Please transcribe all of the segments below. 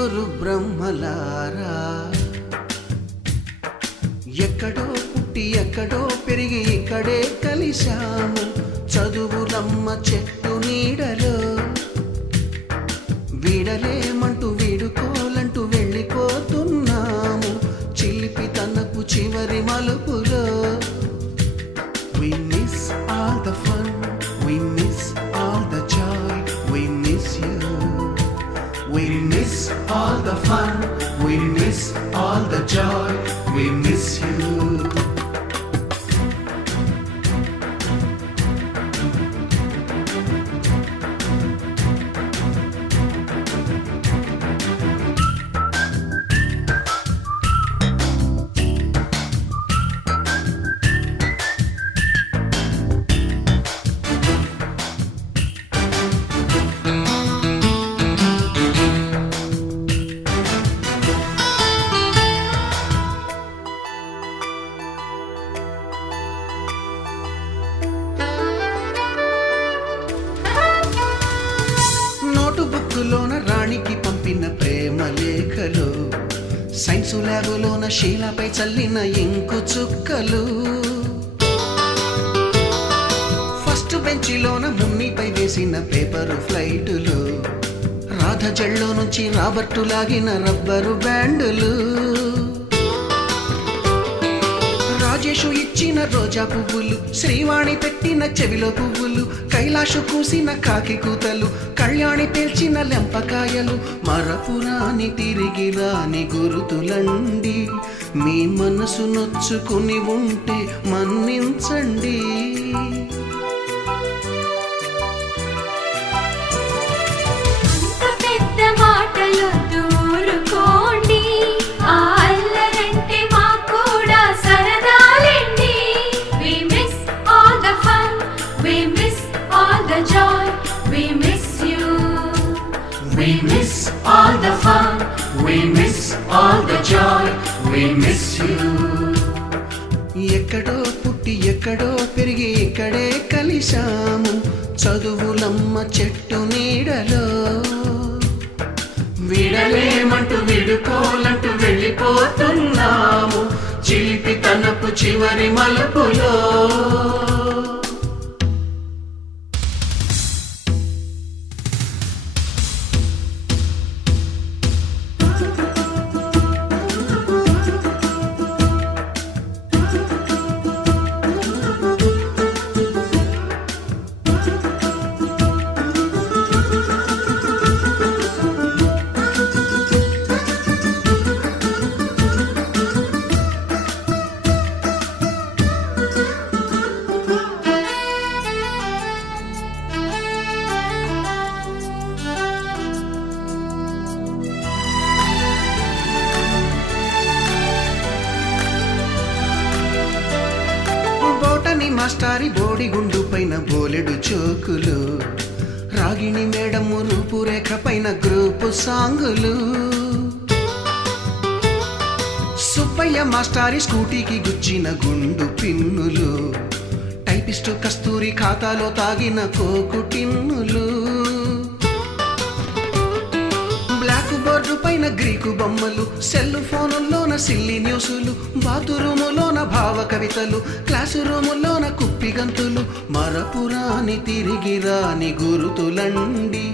నలుగురు బ్రహ్మలారా ఎక్కడో పుట్టి ఎక్కడో పెరిగి ఇక్కడే కలిశాము చదువులమ్మ చెట్టు నీడలో వీడలేమంటూ వీడుకోలంటూ వెళ్ళిపోతున్నాము చిలిపి తనకు చివరి మలుపులో. We miss all the fun, we miss all the joy, we miss you. We miss all the fun, we miss all the joy, we miss you. బుక్కులోన రాణికి పంపిన ప్రేమ లేఖలు సైన్సు ల్యాబులోన శీలపై చల్లిన ఇంకు చుక్కలు ఫస్ట్ బెంచిలోన మున్నిపై వేసిన పేపరు ఫ్లైటులు రాధ జల్లో నుంచి రాబర్టు లాగిన rubber బ్యాండులు Rajesh ఇచ్చిన రోజా పువ్వులు శ్రీవాణి పెట్టిన చెవిలో పువ్వులు కైలాషు కూసిన కాకి కూతలు కళ్యాణి పేల్చిన లెంపకాయలు మరపురాని తిరిగి రాని గురుతులండి మీ మనసు నొచ్చుకుని ఉంటే మన్నించండి. We miss all the fun, we miss all the joy, we miss you. ఎక్కడో పుట్టి ఎక్కడో పెరిగి ఇక్కడే కలిశాము చదువులమ్మ చెట్టు నీడలో వీడలేమంటూ వీడుకోలంటూ వెళ్ళిపోతున్నాము చిలిపి తనపు చివరి మలుపులో. మాస్టారి బోడిగుండు పైన బోలెడు చోకులు రాగిణి మేడము రూపురేఖ పైన గ్రూపు సాంగులు సుబ్బయ్య మాస్టారి స్కూటీకి గుచ్చిన గుండు పిన్నులు టైపిస్టు కస్తూరి ఖాతాలో తాగిన కోకు టిన్నులు బ్లాక్ బోర్డు పైన గ్రీకు బొమ్మలు సెల్ ఫోనుల్లోన సిల్లి న్యూసులు బాతురూములోన భావ కవితలు క్లాసు రూములోన కుప్పి గంతులు మరపురాని తిరిగి రాని గురుతులండి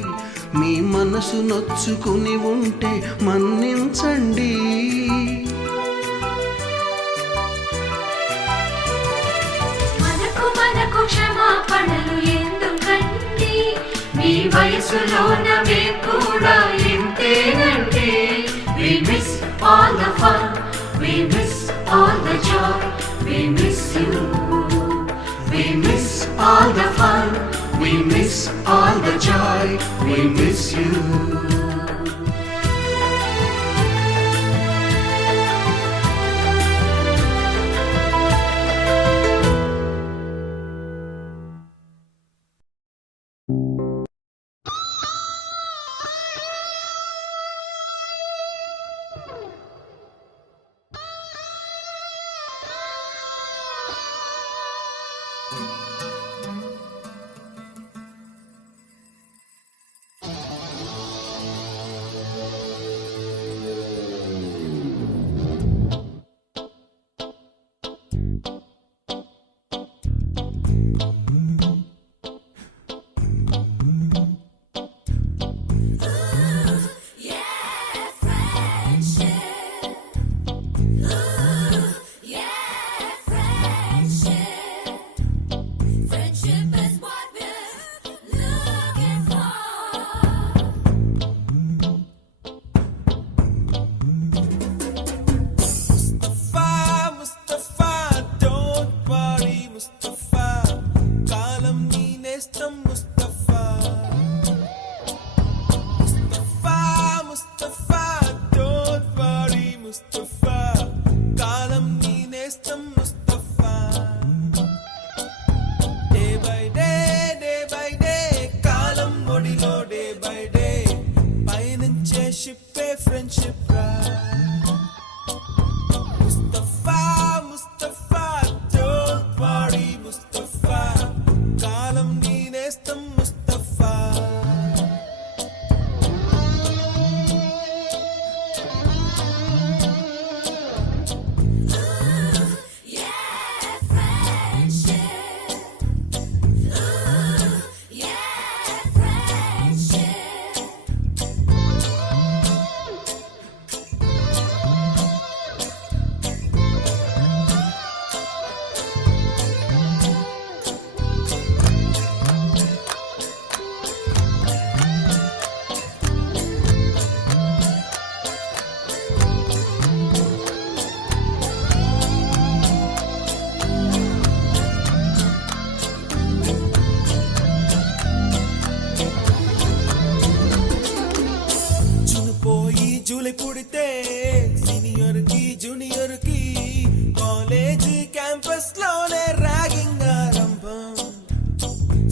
మీ మనసు నొచ్చుకుని ఉంటే మన్నించండి. మనకు క్షమాపణలు ఎందుకండి మీ వయసులోన మేము కూడా ఇంతేనండి. We miss all the fun, we miss all the joy, we miss you. We miss all the fun, we miss all the joy, we miss you. friendship ride. Mustafa, Mustafa, don't worry, Mustafa. Kalam neenestam Mustafa. పోయి July పుడితే senior కి junior కి college campus లోనే ragging ఆరంభం.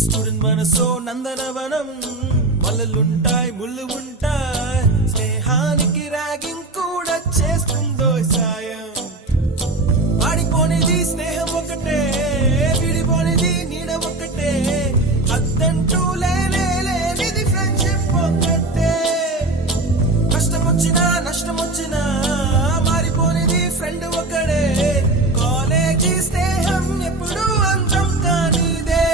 Student మనసో నందనవనం, మల్లలుంటాయి ముళ్ళు ఉంటాయి, స్నేహానికి ragging కూడా చేస్తుందో సాయం. వాడిపోనిది స్నేహం ఒకటే, విడిపోనిది నీడ ఒకటే, అద్దంటూ లేనిది ఫ్రెండ్షిప్ ఒకటే. కష్టం వచ్చినా నష్టం వచ్చినా మారిపోనిది ఫ్రెండ్ ఒకడే, కాలేజీ స్నేహం ఎప్పుడు అంతం కానిదే.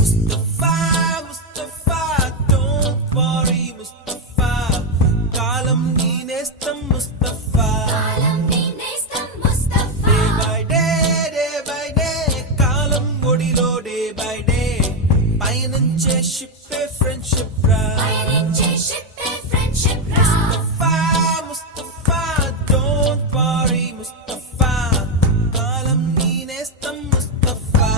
Mustafa, Mustafa, don't worry, Mustafa. Kalam neenestam Mustafa. Day by day, kalam ఒడిలో day by day. పయనించే షిప్పే friendship ride. Mustafa, Mustafa, don't worry, Mustafa. Kalam neenestam Mustafa.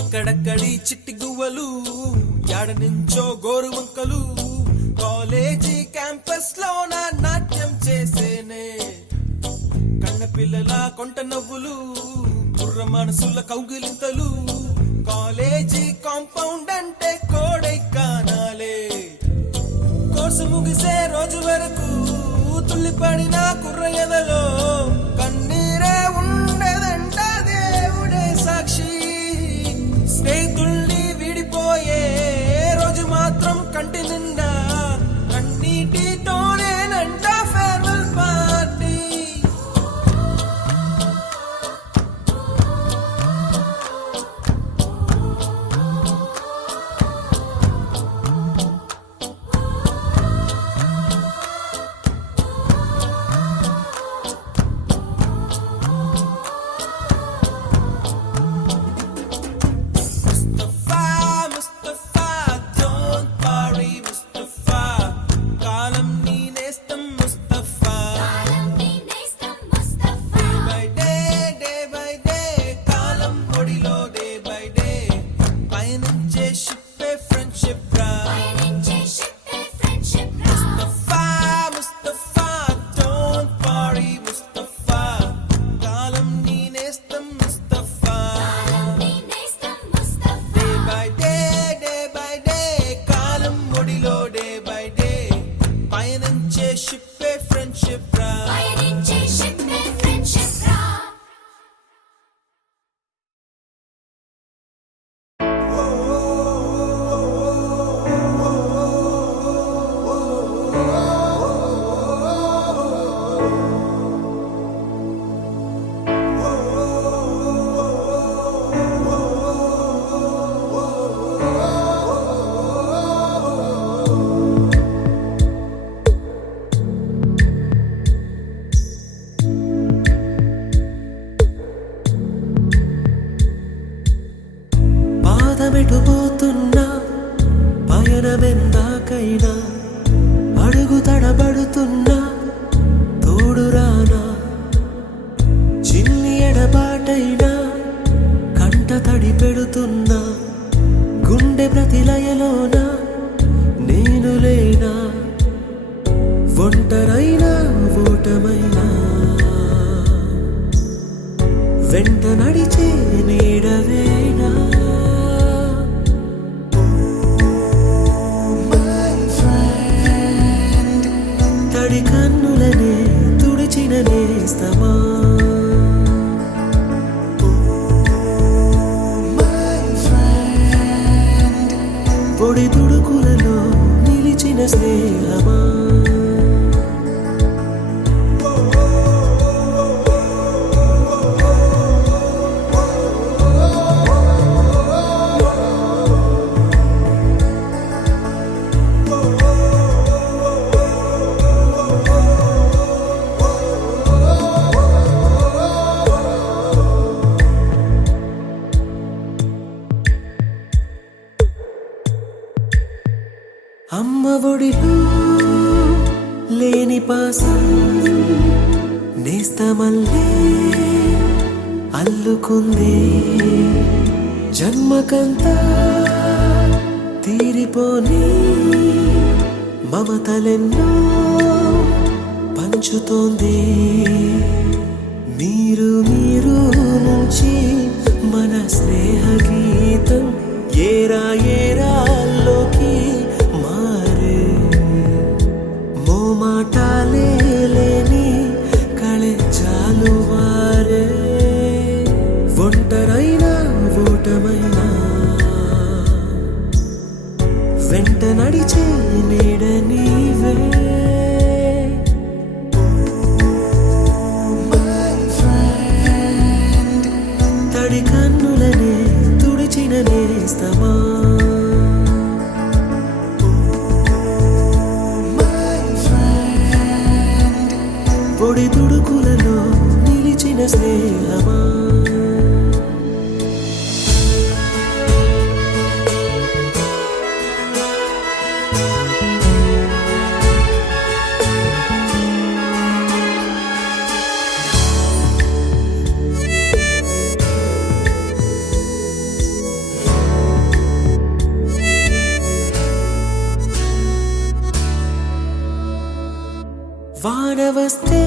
ఎక్కడక్కడి చిట్టి గువ్వలు, యాడ నుంచో గోరు వంకలు, కాలేజీ క్యాంపస్ లోన నాట్యం చేసేనే. కన్న పిల్లల కొంట నవ్వులు, కుర్ర మనసుల కౌగిలింతలు, కాలేజీ కాంపౌండ్ అంటే కోడై కానాలే. కోర్సు ముగిసే రోజు వరకు తుల్లిపడిన కుర్ర ఎదలో కన్నీరే ఉండదంట, దేవుడే సాక్షి. స్నేహితుల్ని విడిపోయే రోజు మాత్రం కంటి నిండా కన్నీటితోనేనంట ఫేర్వెల్ పార్టీ. ఒంటరైనా ఓటమైనా వెంట నడిచే నీడవేనా తడి కన్నులనే తుడిచిన నేస్తమా పొడి తుడుకులలో నిలిచిన స్నేహమా అమ్మ ఒడిలో లేని పాసం నేస్తమల్లే అల్లుకుంది జన్మకంతా తీరిపోని మమతలెన్నో పంచుతోంది మీరు మీరు నుంచి మన స్నేహ గీతం ఏరా ఏరాల్లోకి మాటాలే లేని కళే చాలు వారే ఒంటరైనా ఓటమైనా వెంట నడిచే నీడ నీవే తడి కన్నులనే తుడిచిన నేస్తమా పొడి తుడుకులలో నిలిచిన స్నేహమా వాన వస్తే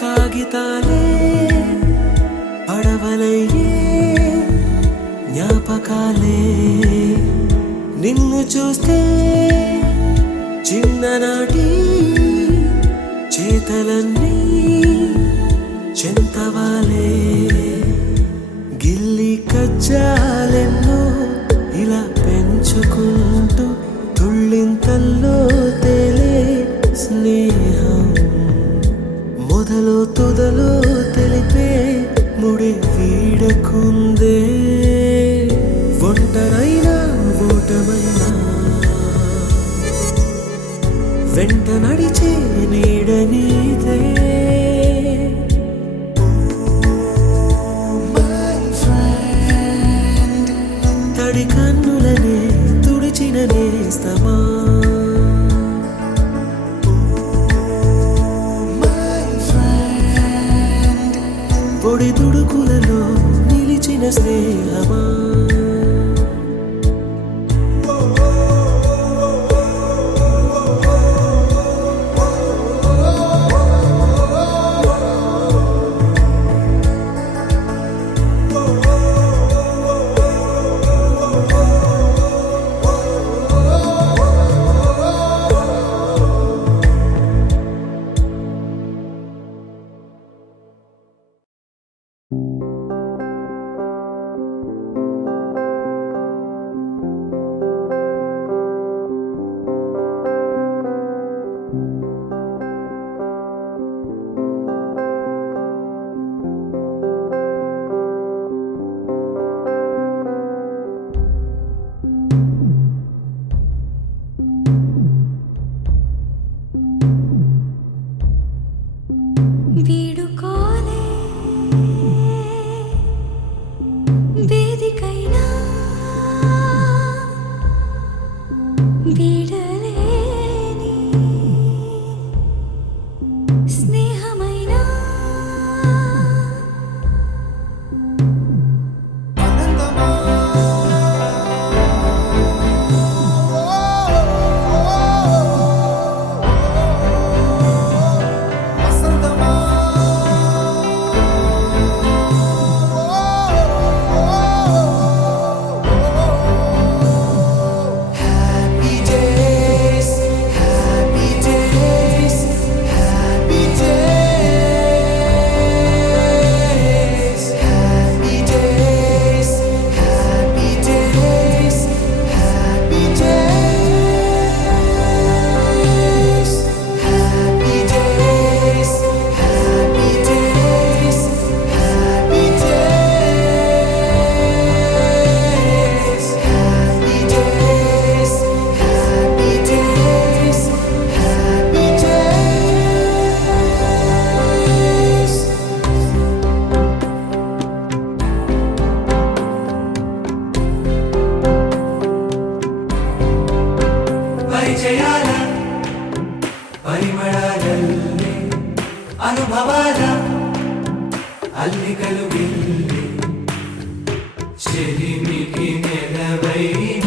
కాగితాలే పడవలయ్యే జ్ఞాపకాలే నిన్ను చూస్తే చిన్ననాటి చేతలన్నీ చెంతవాలే గిల్లి కజ్జాలెన్నో ఇలా పెంచుకుంటూ తుళ్ళింతల్లో తేలే స్నేహం మొదలు తుదలు తెలిపే ముడి వీడకుందే ఒంటరైనా ఓటమైనా వెంట నడిచే నీడ నీదే తడి కన్నులనే తుడిచిన నేస్తమా పొడి తుడుకులలో నిలిచిన స్నేహమా ಪರಿಮಳದಲ್ಲೇ ಅನುಭವದ ಅಲ್ಲಿಗಲು ಗಿಲ್ಲಿ చెలిమికి నెలవైన